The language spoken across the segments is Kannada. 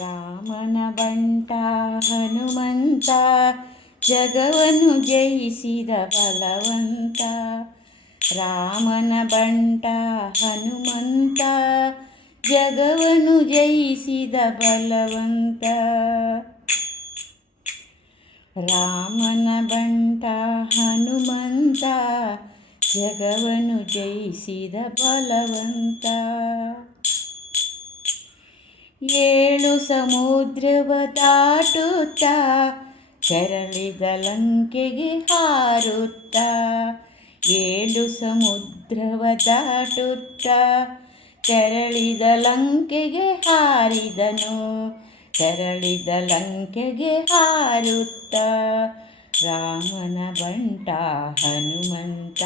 ರಾಮನ ಬಂಟ, ಹನುಮಂತ ಜಗವನ್ನು ಜಯಿಸಿದ ಬಲವಂತ. ರಾಮನ ಬಂಟ, ಹನುಮಂತ ಜಗವನ್ನು ಜಯಿಸಿದ ಬಲವಂತ. ರಾಮನ ಬಂಟ, ಹನುಮಂತ ಜಗವನ್ನು ಜಯಿಸಿದ ಬಲವಂತ. ಏಳು ಸಮುದ್ರವ ದಾಟುತ್ತ ಕೆರಳಿದ ಲಂಕೆಗೆ ಹಾರುತ್ತ. ಏಳು ಸಮುದ್ರವ ದಾಟುತ್ತ ಕೆರಳಿದ ಲಂಕೆಗೆ ಹಾರಿದನು ಕೆರಳಿದ ಲಂಕೆಗೆ ಹಾರುತ್ತ. ರಾಮನ ಬಂಟ ಹನುಮಂತ,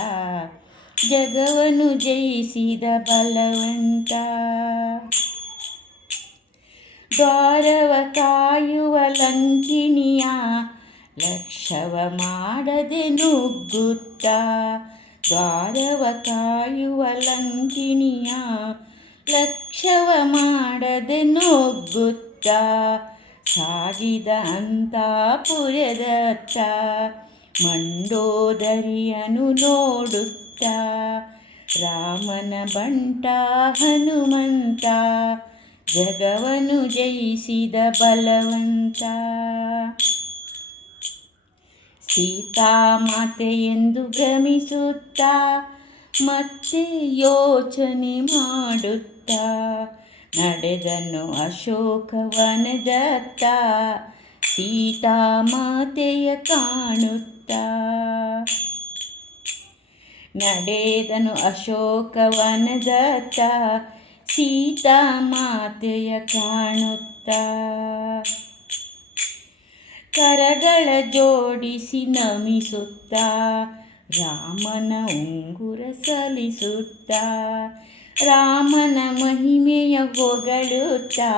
ಜಗವನು ಜಯಿಸಿದ ಬಲವಂತ. ದ್ವಾರವ ಕಾಯುವ ಲಂಕಿಣಿಯ ಲಕ್ಷವ ಮಾಡದೆ ನುಗ್ಗುತ್ತ. ದ್ವಾರವ ಕಾಯುವ ಲಂಕಿಣಿಯ ಲಕ್ಷವ ಮಾಡದೆ ನುಗ್ಗುತ್ತ. ಸಾಗಿದ ಅಂತಪುರದತ್ತ ಮಂಡೋದರಿಯನು ನೋಡುತ್ತ. ರಾಮನ ಬಂಟ ಹನುಮಂತ ಜಗವನ್ನು ಜಯಿಸಿದ ಬಲವಂತ. ಸೀತಾಮಾತೆ ಎಂದು ಭ್ರಮಿಸುತ್ತಾ, ಮತ್ತೆ ಯೋಚನೆ ಮಾಡುತ್ತಾ. ನಡೆದನು ಅಶೋಕವನದತ್ತ ಸೀತಾಮಾತೆಯ ಕಾಣುತ್ತ. ನಡೆದನು ಅಶೋಕವನದತ್ತ ಸೀತಾಮಾತೆಯ ಕಾಣುತ್ತಾ ಕರಗಳ ಜೋಡಿಸಿ ನಮಿಸುತ್ತಾ ರಾಮನ ಉಂಗುರ ಸಲಿಸುತ್ತಾ ರಾಮನ ಮಹಿಮೆಯ ಹೊಗಳುತ್ತಾ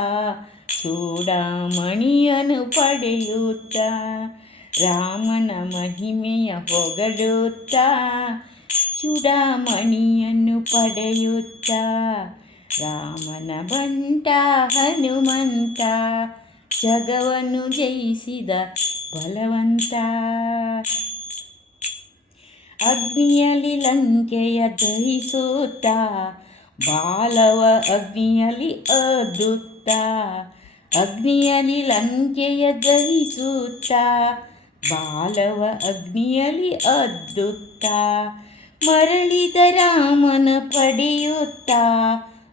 ಚೂಡಾಮಣಿಯನ್ನು ಪಡೆಯುತ್ತಾ ರಾಮನ ಮಹಿಮೆಯ ಹೊಗಳುತ್ತಾ ಚೂಡಾಮಣಿಯನ್ನು ಪಡೆಯುತ್ತಾ ರಾಮನ ಬಂಟ, ಹನುಮಂತ, ಜಗವನ್ನು ಜಯಿಸಿದ ಬಲವಂತ. ಅಗ್ನಿಯಲ್ಲಿ ಲಂಕೆಯ ದಹಿಸುತ್ತ ಬಾಲವ ಅಗ್ನಿಯಲ್ಲಿ ಅದುತ್ತ. ಅಗ್ನಿಯಲ್ಲಿ ಲಂಕೆಯ ದಹಿಸುತ್ತ ಬಾಲವ ಅಗ್ನಿಯಲ್ಲಿ ಅದ್ದುತ್ತ ಮರಳಿದ ರಾಮನ ಪಡೆಯುತ್ತಾ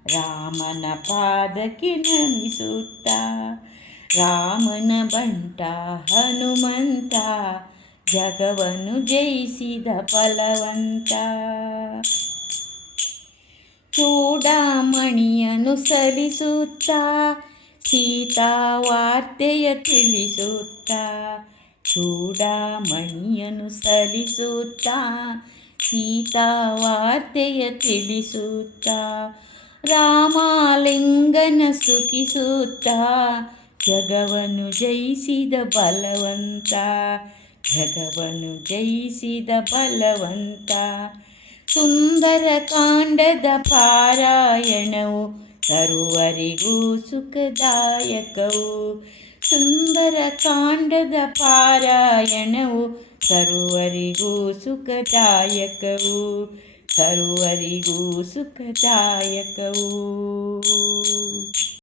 ರಾಮನ ಪಾದಕ್ಕೆ ನಮಿಸುತ್ತ, ರಾಮನ ಬಂಟ ಹನುಮಂತ, ಜಗವನ್ನು ಜಯಿಸಿದ ಫಲವಂತ. ಚೂಡಾಮಣಿಯನು ಸಲಿಸುತ್ತ ಸೀತಾ ವಾರ್ತೆಯ ತಿಳಿಸುತ್ತಾ ಚೂಡಾಮಣಿಯನು ಸಲಿಸುತ್ತ ಸೀತಾ ವಾರ್ತೆಯ ತಿಳಿಸುತ್ತಾ. ರಾಮಲಿಂಗನ ಸುಖಿಸುತ್ತ ಜಗವನ್ನು ಜಯಿಸಿದ ಬಲವಂತ ಜಗವನ್ನು ಜಯಿಸಿದ ಬಲವಂತ. ಸುಂದರ ಕಾಂಡದ ಪಾರಾಯಣವು ಸರ್ವರಿಗೂ ಸುಖದಾಯಕವು. ಸುಂದರ ಕಾಂಡದ ಪಾರಾಯಣವು ಸರ್ವರಿಗೂ ಸುಖದಾಯಕವು. ಸರ್ವರಿಗೂ ಸುಖದಾಯಕವು.